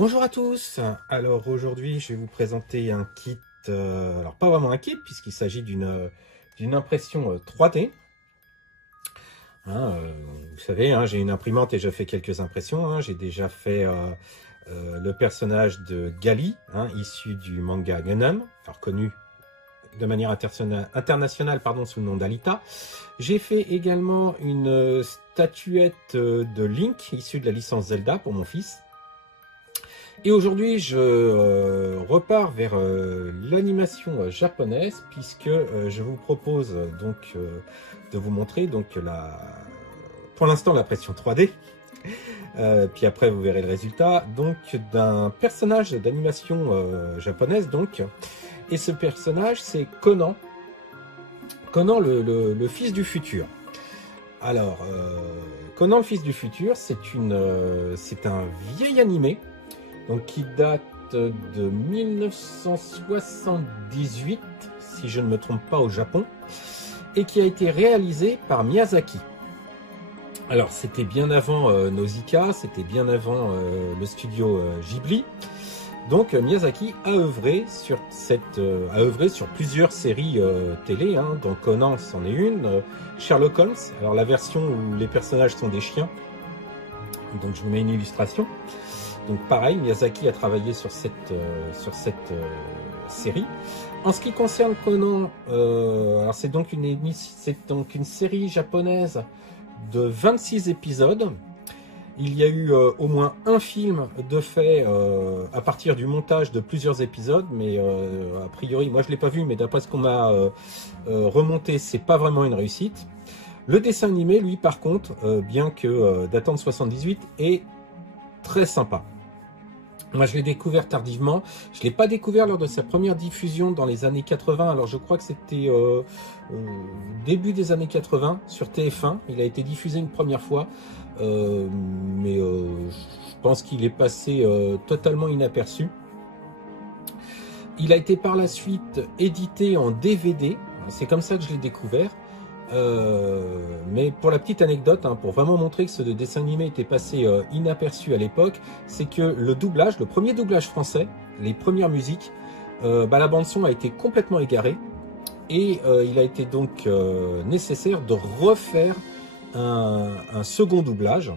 Bonjour à tous. Alors aujourd'hui je vais vous présenter un kit, alors pas vraiment un kit puisqu'il s'agit d'une impression 3D. Vous savez, j'ai une imprimante et je fais quelques impressions. J'ai déjà fait le personnage de Gali, issu du manga Gundam, alors connu de manière internationale sous le nom d'Alita. J'ai fait également une statuette de Link issue de la licence Zelda pour mon fils. Et aujourd'hui, je repars vers l'animation japonaise puisque je vous propose donc de vous montrer pour l'instant la pression 3D. Puis après vous verrez le résultat donc d'un personnage d'animation japonaise donc. Et ce personnage c'est Conan. Conan le fils du futur. Alors Conan le fils du futur c'est un vieil animé. Donc qui date de 1978, si je ne me trompe pas, au Japon, et qui a été réalisé par Miyazaki. Alors c'était bien avant Nausicaa, c'était bien avant le studio Ghibli. Donc Miyazaki a œuvré sur plusieurs séries télé, dont Conan c'en est une, Sherlock Holmes, alors la version où les personnages sont des chiens. Donc je vous mets une illustration. Donc pareil, Miyazaki a travaillé sur cette série. En ce qui concerne Conan, alors c'est donc une série japonaise de 26 épisodes. Il y a eu au moins un film de fait à partir du montage de plusieurs épisodes, mais a priori, moi je l'ai pas vu, mais d'après ce qu'on m'a remonté, c'est pas vraiment une réussite. Le dessin animé, lui, par contre, bien que datant de 78, est très sympa. Moi, je l'ai découvert tardivement. Je ne l'ai pas découvert lors de sa première diffusion dans les années 80. Alors, je crois que c'était début des années 80 sur TF1. Il a été diffusé une première fois. Mais je pense qu'il est passé totalement inaperçu. Il a été par la suite édité en DVD. C'est comme ça que je l'ai découvert. Mais pour la petite anecdote, pour vraiment montrer que ce dessin animé était passé inaperçu à l'époque, c'est que le premier doublage français, les premières musiques, la bande son a été complètement égarée et il a été donc nécessaire de refaire un second doublage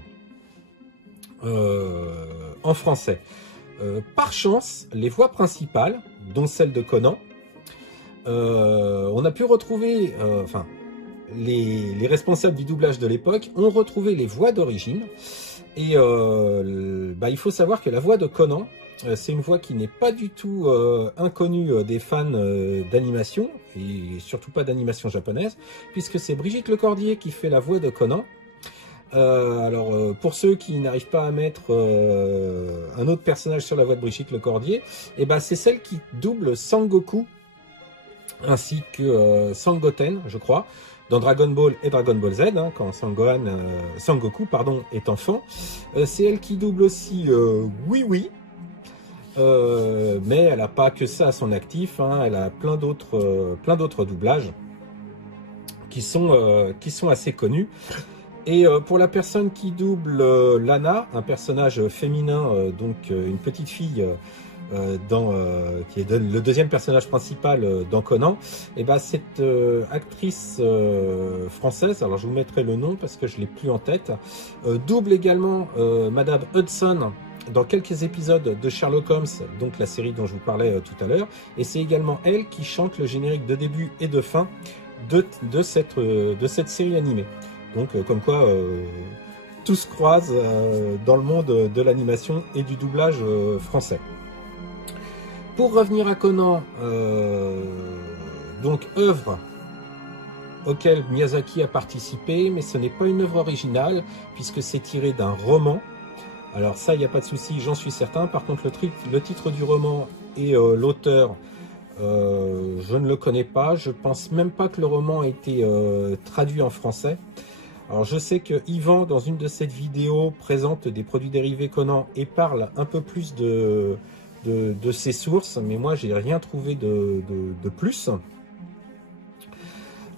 en français. Par chance, les voix principales, dont celle de Conan, on a pu retrouver, les responsables du doublage de l'époque ont retrouvé les voix d'origine. Et il faut savoir que la voix de Conan, c'est une voix qui n'est pas du tout inconnue des fans d'animation, et surtout pas d'animation japonaise, puisque c'est Brigitte Lecordier qui fait la voix de Conan. Pour ceux qui n'arrivent pas à mettre un autre personnage sur la voix de Brigitte Lecordier, c'est celle qui double Sangoku, ainsi que Sangoten, je crois, dans Dragon Ball et Dragon Ball Z, quand Sangoku est enfant. C'est elle qui double aussi Oui, mais elle n'a pas que ça à son actif, elle a plein d'autres doublages qui sont assez connus. Et pour la personne qui double Lana, un personnage féminin, donc une petite fille, qui est le deuxième personnage principal dans Conan, cette actrice française, alors je vous mettrai le nom parce que je l'ai plus en tête, double également Madame Hudson dans quelques épisodes de Sherlock Holmes, donc la série dont je vous parlais tout à l'heure, et c'est également elle qui chante le générique de début et de fin de cette série animée. Donc comme quoi tout se croise dans le monde de l'animation et du doublage français. Pour revenir à Conan, donc œuvre auquel Miyazaki a participé, mais ce n'est pas une œuvre originale, puisque c'est tiré d'un roman. Alors ça, il n'y a pas de souci, j'en suis certain. Par contre, le titre du roman et l'auteur, je ne le connais pas. Je pense même pas que le roman a été traduit en français. Alors je sais que Yvan, dans une de ses vidéos, présente des produits dérivés Conan et parle un peu plus de ses sources, mais moi j'ai rien trouvé de plus.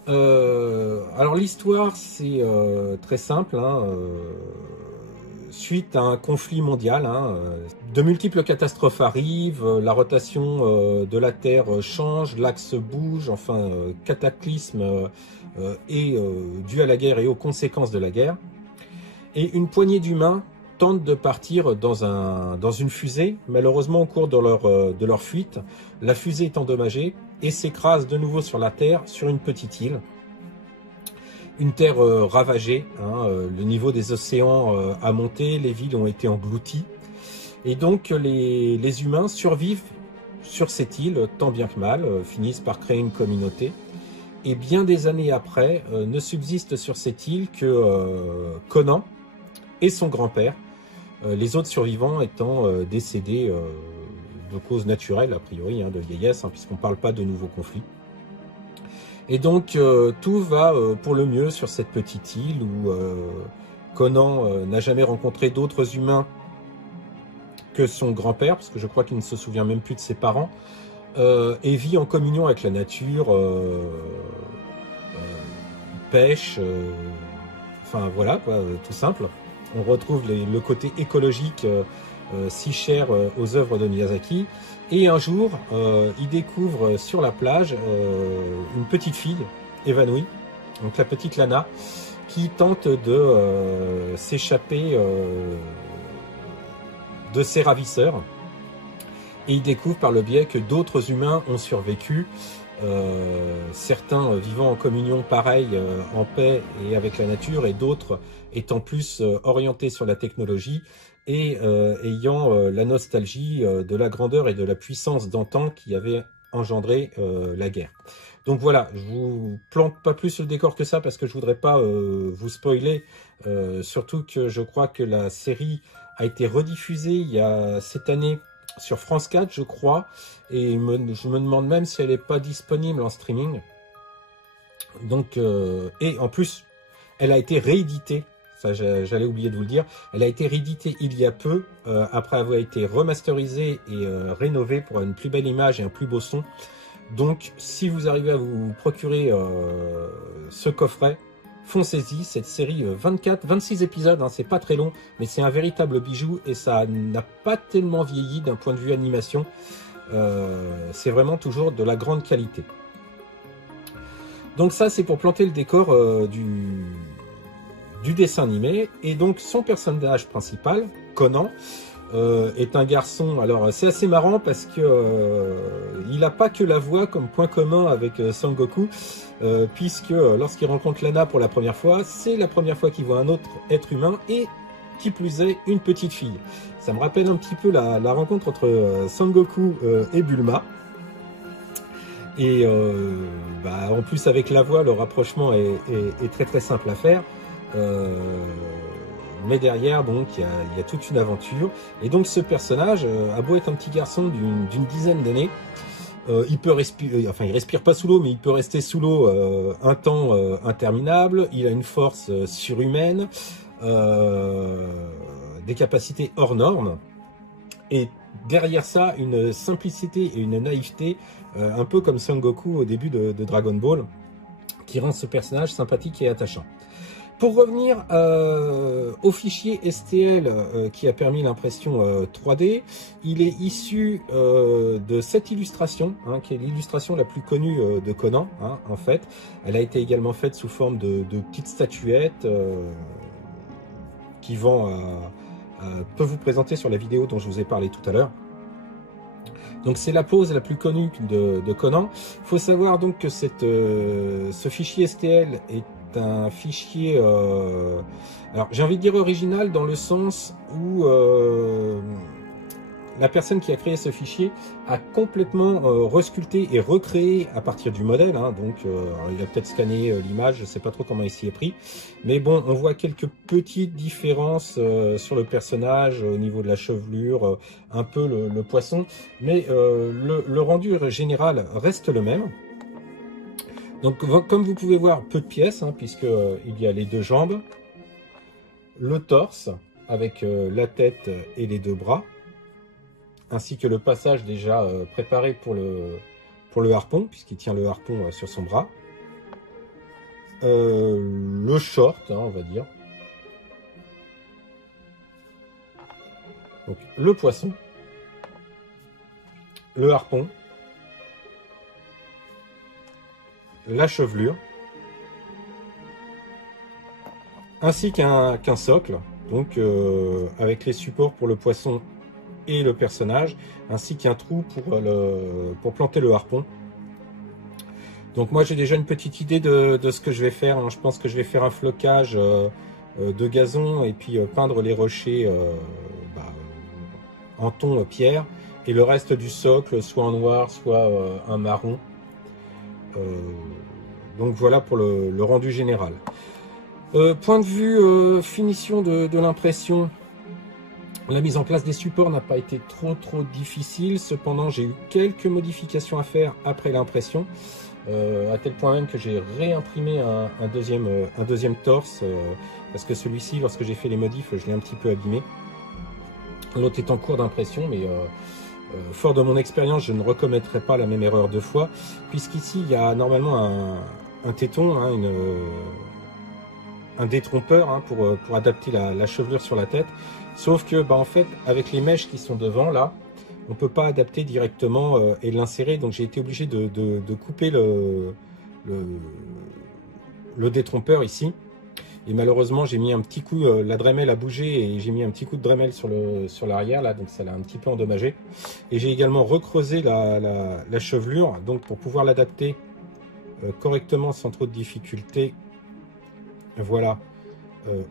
Alors l'histoire c'est très simple, suite à un conflit mondial. De multiples catastrophes arrivent, la rotation de la Terre change, l'axe bouge, enfin cataclysme est dû à la guerre et aux conséquences de la guerre. Et une poignée d'humains tentent de partir dans une fusée. Malheureusement, au cours de leur fuite, la fusée est endommagée et s'écrase de nouveau sur la Terre, sur une petite île. Une terre ravagée, le niveau des océans a monté, les villes ont été englouties. Et donc les humains survivent sur cette île, tant bien que mal, finissent par créer une communauté. Et bien des années après, ne subsiste sur cette île que Conan et son grand-père, les autres survivants étant décédés de causes naturelles, a priori, de vieillesse, puisqu'on ne parle pas de nouveaux conflits. Et donc tout va pour le mieux sur cette petite île où Conan n'a jamais rencontré d'autres humains que son grand-père, parce que je crois qu'il ne se souvient même plus de ses parents, et vit en communion avec la nature, pêche, enfin voilà, quoi, tout simple. On retrouve le côté écologique si cher aux œuvres de Miyazaki. Et un jour, il découvre sur la plage une petite fille évanouie, donc la petite Lana, qui tente de s'échapper de ses ravisseurs. Et il découvre par le biais que d'autres humains ont survécu, certains vivant en communion pareil, en paix et avec la nature, et d'autres étant plus orientés sur la technologie et ayant la nostalgie de la grandeur et de la puissance d'antan qui avait engendré la guerre. Donc voilà, je vous plante pas plus le décor que ça parce que je voudrais pas vous spoiler, surtout que je crois que la série a été rediffusée il y a cette année sur France 4, je crois, et je me demande même si elle n'est pas disponible en streaming. Donc, et en plus, elle a été rééditée. Ça, j'allais oublier de vous le dire. Elle a été rééditée il y a peu, après avoir été remasterisée et rénovée pour une plus belle image et un plus beau son. Donc, si vous arrivez à vous procurer ce coffret, foncez-y. Cette série 26 épisodes, c'est pas très long, mais c'est un véritable bijou et ça n'a pas tellement vieilli d'un point de vue animation. C'est vraiment toujours de la grande qualité. Donc ça, c'est pour planter le décor du dessin animé. Et donc son personnage principal, Conan, est un garçon. Alors c'est assez marrant parce que il n'a pas que la voix comme point commun avec Son Goku, puisque lorsqu'il rencontre Lana pour la première fois, c'est la première fois qu'il voit un autre être humain et qui plus est une petite fille. Ça me rappelle un petit peu la rencontre entre Son Goku et Bulma. Et en plus avec la voix, le rapprochement est très très simple à faire. Mais derrière, donc, il y a toute une aventure. Et donc, ce personnage a beau être un petit garçon d'une dizaine d'années, il peut respirer, enfin, il respire pas sous l'eau, mais il peut rester sous l'eau un temps interminable. Il a une force surhumaine, des capacités hors normes. Et derrière ça, une simplicité et une naïveté, un peu comme Son Goku au début de Dragon Ball, qui rend ce personnage sympathique et attachant. Pour revenir au fichier STL qui a permis l'impression 3D, il est issu de cette illustration, qui est l'illustration la plus connue de Conan, en fait. Elle a été également faite sous forme de petites statuettes qui peut vous présenter sur la vidéo dont je vous ai parlé tout à l'heure. Donc c'est la pose la plus connue de Conan. Il faut savoir donc que ce fichier STL est un fichier, alors j'ai envie de dire original dans le sens où la personne qui a créé ce fichier a complètement resculpté et recréé à partir du modèle, donc il a peut-être scanné l'image, je ne sais pas trop comment il s'y est pris, mais bon, on voit quelques petites différences sur le personnage au niveau de la chevelure, un peu le poisson, mais le rendu général reste le même. Donc comme vous pouvez voir, peu de pièces, puisque il y a les deux jambes, le torse avec la tête et les deux bras, ainsi que le passage déjà préparé pour le harpon, puisqu'il tient le harpon sur son bras, le short, on va dire, Donc le poisson, le harpon, la chevelure, ainsi qu'un socle, donc avec les supports pour le poisson et le personnage, ainsi qu'un trou pour planter le harpon. Donc moi j'ai déjà une petite idée de ce que je vais faire, hein. Je pense que je vais faire un flocage de gazon et puis peindre les rochers en ton pierre, et le reste du socle soit en noir, soit un marron. Donc voilà pour le rendu général. Point de vue finition de l'impression, la mise en place des supports n'a pas été trop difficile. Cependant, j'ai eu quelques modifications à faire après l'impression, à tel point même que j'ai réimprimé un deuxième torse, parce que celui-ci, lorsque j'ai fait les modifs, je l'ai un petit peu abîmé. L'autre est en cours d'impression, mais fort de mon expérience, je ne recommettrai pas la même erreur deux fois, puisqu'ici, il y a normalement un téton, hein, un détrompeur, hein, pour adapter la chevelure sur la tête. Sauf que, en fait, avec les mèches qui sont devant, là, on ne peut pas adapter directement et l'insérer. Donc, j'ai été obligé de couper le détrompeur ici. Et malheureusement, j'ai mis un petit coup, la Dremel a bougé et j'ai mis un petit coup de Dremel sur l'arrière, là, donc ça l'a un petit peu endommagé. Et j'ai également recreusé la chevelure, donc pour pouvoir l'adapter correctement sans trop de difficultés, voilà,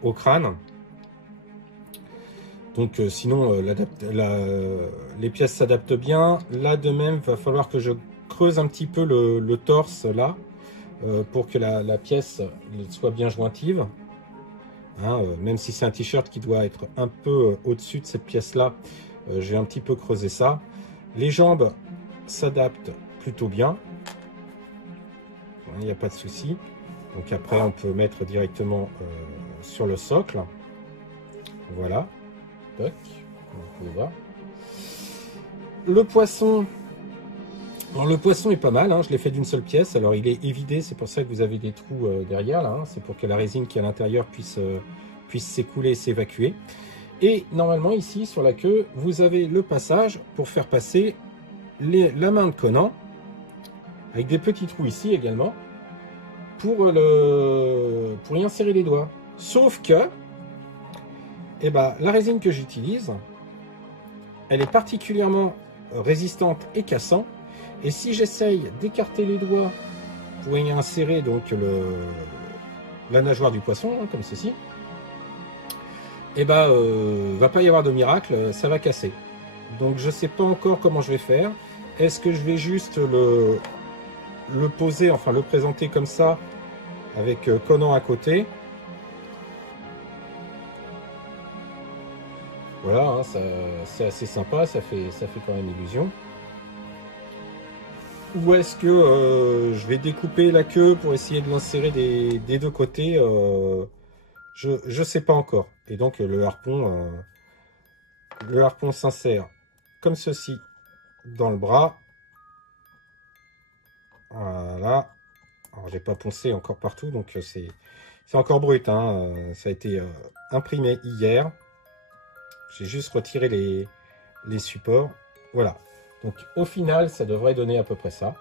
au crâne. Donc sinon, les pièces s'adaptent bien. Là, de même, va falloir que je creuse un petit peu le torse, là, pour que la pièce soit bien jointive. Hein, même si c'est un t-shirt qui doit être un peu au-dessus de cette pièce-là, j'ai un petit peu creusé ça. Les jambes s'adaptent plutôt bien. Il n'y a pas de souci. Donc après, on peut mettre directement sur le socle. Voilà. Toc, vous pouvez voir. Le poisson. Alors le poisson est pas mal, hein, je l'ai fait d'une seule pièce. Alors il est évidé, c'est pour ça que vous avez des trous derrière là, hein, c'est pour que la résine qui est à l'intérieur puisse s'écouler et s'évacuer. Et normalement ici sur la queue, vous avez le passage pour faire passer la main de Conan, avec des petits trous ici également, pour y insérer les doigts. Sauf que la résine que j'utilise, elle est particulièrement résistante et cassante. Et si j'essaye d'écarter les doigts pour y insérer donc la nageoire du poisson, hein, comme ceci, va pas y avoir de miracle, ça va casser. Donc je sais pas encore comment je vais faire. Est-ce que je vais juste le poser, enfin le présenter comme ça, avec Conan à côté? Voilà, hein, c'est assez sympa, ça fait quand même illusion. Ou est-ce que je vais découper la queue pour essayer de l'insérer des deux côtés? Je sais pas encore. Et donc le harpon s'insère comme ceci dans le bras. Voilà. Alors j'ai pas poncé encore partout, donc c'est encore brut, hein. Ça a été imprimé hier. J'ai juste retiré les supports. Voilà. Donc au final, ça devrait donner à peu près ça.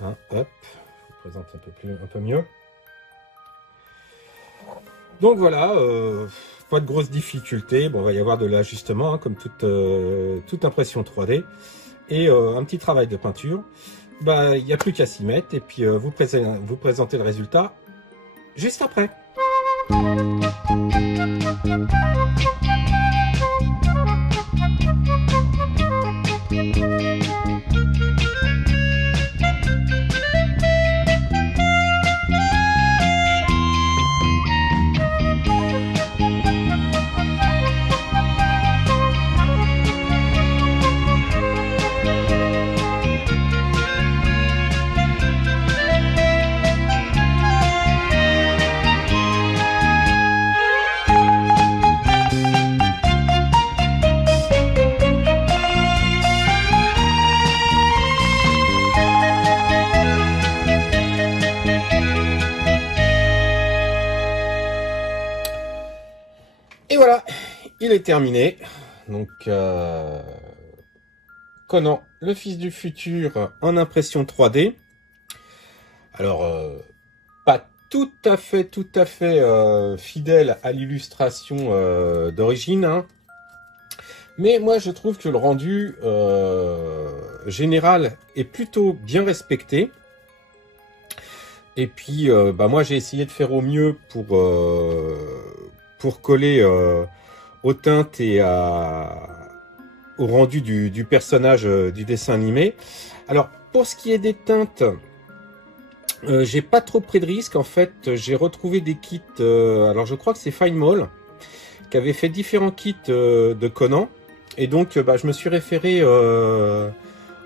Hein, hop, je vous présente un peu mieux. Donc voilà, pas de grosses difficultés. Bon, il va y avoir de l'ajustement, hein, comme toute impression 3D. Et un petit travail de peinture. Il n'y a plus qu'à s'y mettre. Et puis vous présentez le résultat juste après. il est terminé. Donc, Conan, le fils du futur en impression 3D. Alors, pas tout à fait fidèle à l'illustration d'origine, hein. Mais moi, je trouve que le rendu général est plutôt bien respecté. Et puis, moi, j'ai essayé de faire au mieux pour coller aux teintes et au rendu du personnage du dessin animé. Alors, pour ce qui est des teintes, j'ai pas trop pris de risque. En fait, j'ai retrouvé des kits, alors je crois que c'est Fine Mall, qui avait fait différents kits de Conan. Et donc, je me suis référé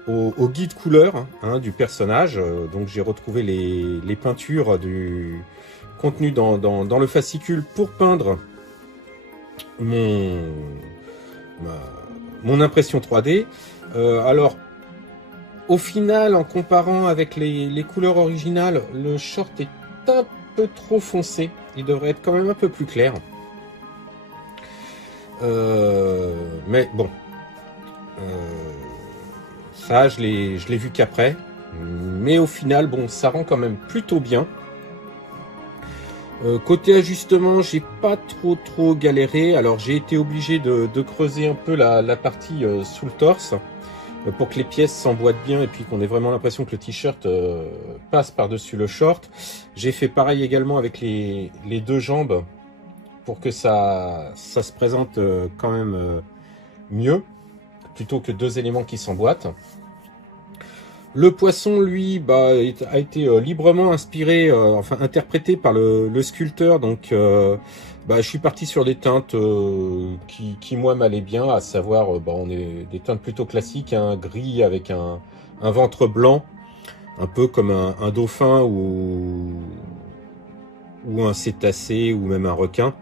au guide couleur, hein, du personnage. Donc, j'ai retrouvé les peintures contenues dans le fascicule pour peindre mon impression 3D. Alors, au final, en comparant avec les couleurs originales, le short est un peu trop foncé. Il devrait être quand même un peu plus clair. Mais bon, ça je l'ai vu qu'après, mais au final bon, ça rend quand même plutôt bien. Côté ajustement, j'ai pas trop galéré. Alors j'ai été obligé de creuser un peu la partie sous le torse pour que les pièces s'emboîtent bien et puis qu'on ait vraiment l'impression que le t-shirt passe par-dessus le short. J'ai fait pareil également avec les deux jambes, pour que ça se présente quand même mieux, plutôt que deux éléments qui s'emboîtent. Le poisson, lui, a été librement inspiré, enfin interprété par le sculpteur. Donc, je suis parti sur des teintes qui moi, m'allaient bien, à savoir, on est des teintes plutôt classiques, un gris avec un ventre blanc, un peu comme un dauphin ou un cétacé ou même un requin.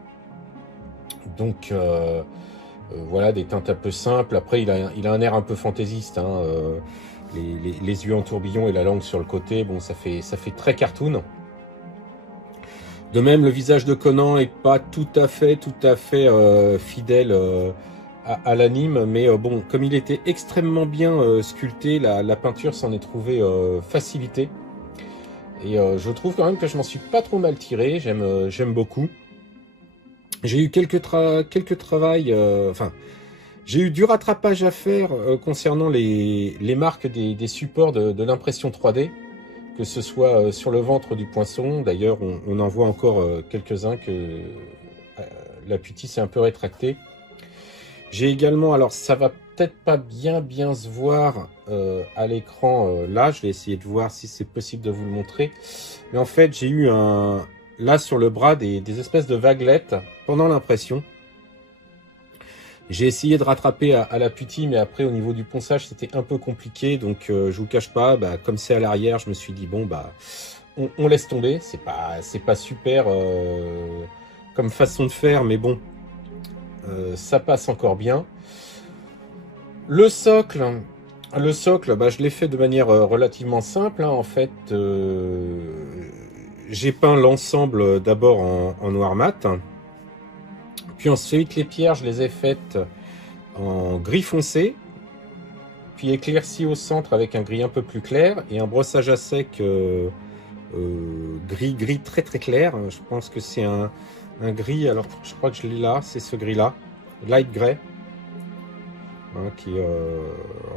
Donc voilà, des teintes un peu simples. Après, il a un air un peu fantaisiste, hein, les yeux en tourbillon et la langue sur le côté. Bon, ça fait très cartoon. De même, le visage de Conan est pas tout à fait fidèle à l'anime, mais bon, comme il était extrêmement bien sculpté, la peinture s'en est trouvée facilitée. Et je trouve quand même que je m'en suis pas trop mal tiré. J'aime beaucoup. J'ai eu quelques travails, j'ai eu du rattrapage à faire concernant les marques des supports de l'impression 3D, que ce soit sur le ventre du poisson. D'ailleurs, on en voit encore quelques-uns que la putty s'est un peu rétractée. J'ai également, alors ça va peut-être pas bien se voir à l'écran là, je vais essayer de voir si c'est possible de vous le montrer. Mais en fait, j'ai eu là sur le bras des espèces de vaguelettes pendant l'impression. J'ai essayé de rattraper à la putty, mais après au niveau du ponçage c'était un peu compliqué. Donc je vous cache pas, comme c'est à l'arrière, je me suis dit bon on laisse tomber. C'est pas super comme façon de faire, mais bon, ça passe encore bien. Le socle, je l'ai fait de manière relativement simple, hein, en fait. J'ai peint l'ensemble d'abord en noir mat, puis ensuite les pierres je les ai faites en gris foncé, puis éclaircies au centre avec un gris un peu plus clair et un brossage à sec gris très clair. Je pense que c'est un gris, alors je crois que je l'ai là, c'est ce gris là, light gray, hein, qui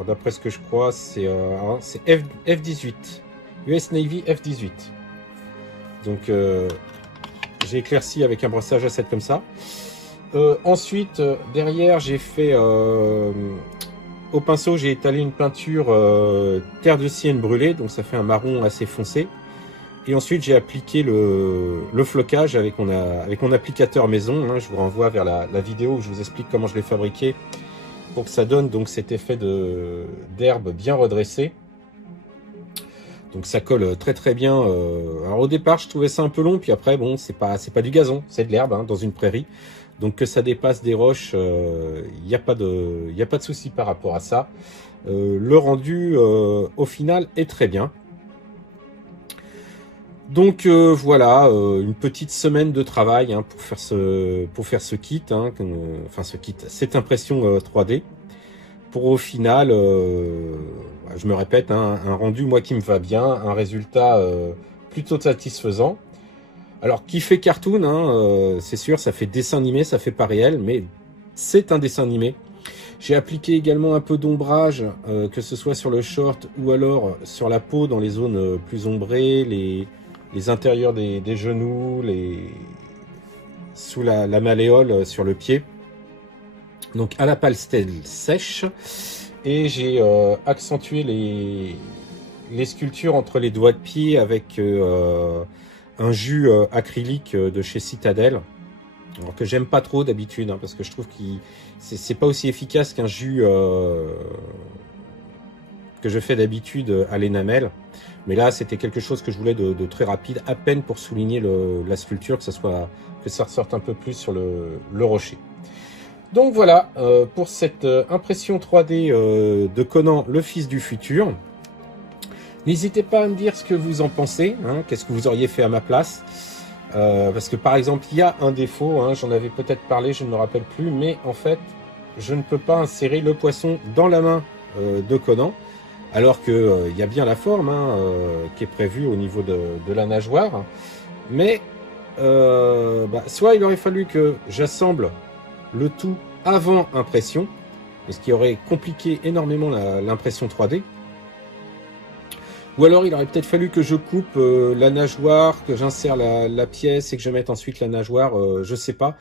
d'après ce que je crois c'est F18, US Navy F18. Donc j'ai éclairci avec un brossage à 7 comme ça. Ensuite derrière j'ai fait au pinceau, j'ai étalé une peinture terre de sienne brûlée, donc ça fait un marron assez foncé. Et ensuite j'ai appliqué le flocage avec mon applicateur maison, hein. Je vous renvoie vers la vidéo où je vous explique comment je l'ai fabriqué pour que ça donne donc cet effet d'herbe bien redressée. Donc ça colle très bien. Alors au départ je trouvais ça un peu long, puis après bon, c'est pas du gazon, c'est de l'herbe, hein, dans une prairie. Donc que ça dépasse des roches, il n'y a pas de souci par rapport à ça. Le rendu au final est très bien. Donc voilà, une petite semaine de travail hein, pour faire ce kit, hein, cette impression 3D. Pour au final, je me répète, hein, un rendu moi qui me va bien, un résultat plutôt satisfaisant. Alors qui fait cartoon, hein, c'est sûr, ça fait dessin animé, ça fait pas réel, mais c'est un dessin animé. J'ai appliqué également un peu d'ombrage, que ce soit sur le short ou alors sur la peau dans les zones plus ombrées, les intérieurs des genoux, sous la malléole sur le pied. Donc à la pastel sèche. Et j'ai accentué les sculptures entre les doigts de pied avec un jus acrylique de chez Citadel. Alors que j'aime pas trop d'habitude, hein, parce que je trouve que c'est pas aussi efficace qu'un jus que je fais d'habitude à l'énamel. Mais là, c'était quelque chose que je voulais de très rapide, à peine pour souligner la sculpture, que ça ressorte un peu plus sur le rocher. Donc voilà, pour cette impression 3D de Conan, le fils du futur. N'hésitez pas à me dire ce que vous en pensez, hein, qu'est-ce que vous auriez fait à ma place. Parce que par exemple, il y a un défaut, hein, j'en avais peut-être parlé, je ne me rappelle plus, mais en fait, je ne peux pas insérer le poisson dans la main de Conan, alors que il y a bien la forme hein, qui est prévue au niveau de la nageoire. Mais soit il aurait fallu que j'assemble le tout avant impression, ce qui aurait compliqué énormément l'impression 3D. Ou alors il aurait peut-être fallu que je coupe la nageoire, que j'insère la pièce et que je mette ensuite la nageoire, je sais pas.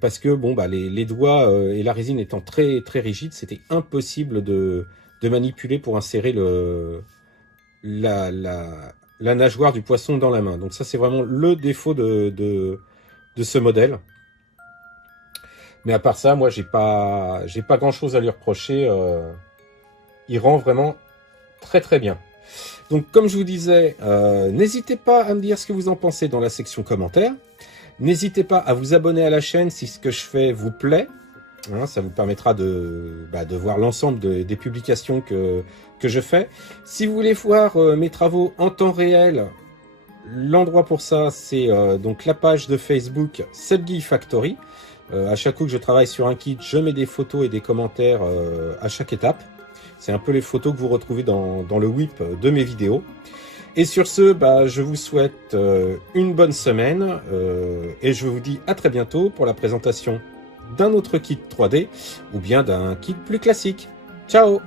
Parce que bon les doigts et la résine étant très très rigides, c'était impossible de manipuler pour insérer la nageoire du poisson dans la main. Donc ça c'est vraiment le défaut de ce modèle. Mais à part ça, moi j'ai pas grand chose à lui reprocher. Il rend vraiment très très bien. Donc comme je vous disais, n'hésitez pas à me dire ce que vous en pensez dans la section commentaires. N'hésitez pas à vous abonner à la chaîne si ce que je fais vous plaît. Hein, ça vous permettra de voir l'ensemble des publications que je fais. Si vous voulez voir mes travaux en temps réel, l'endroit pour ça, c'est donc la page de Facebook Sebguy Factory. À chaque coup que je travaille sur un kit, je mets des photos et des commentaires à chaque étape. C'est un peu les photos que vous retrouvez dans le whip de mes vidéos. Et sur ce, je vous souhaite une bonne semaine et je vous dis à très bientôt pour la présentation d'un autre kit 3D ou bien d'un kit plus classique. Ciao!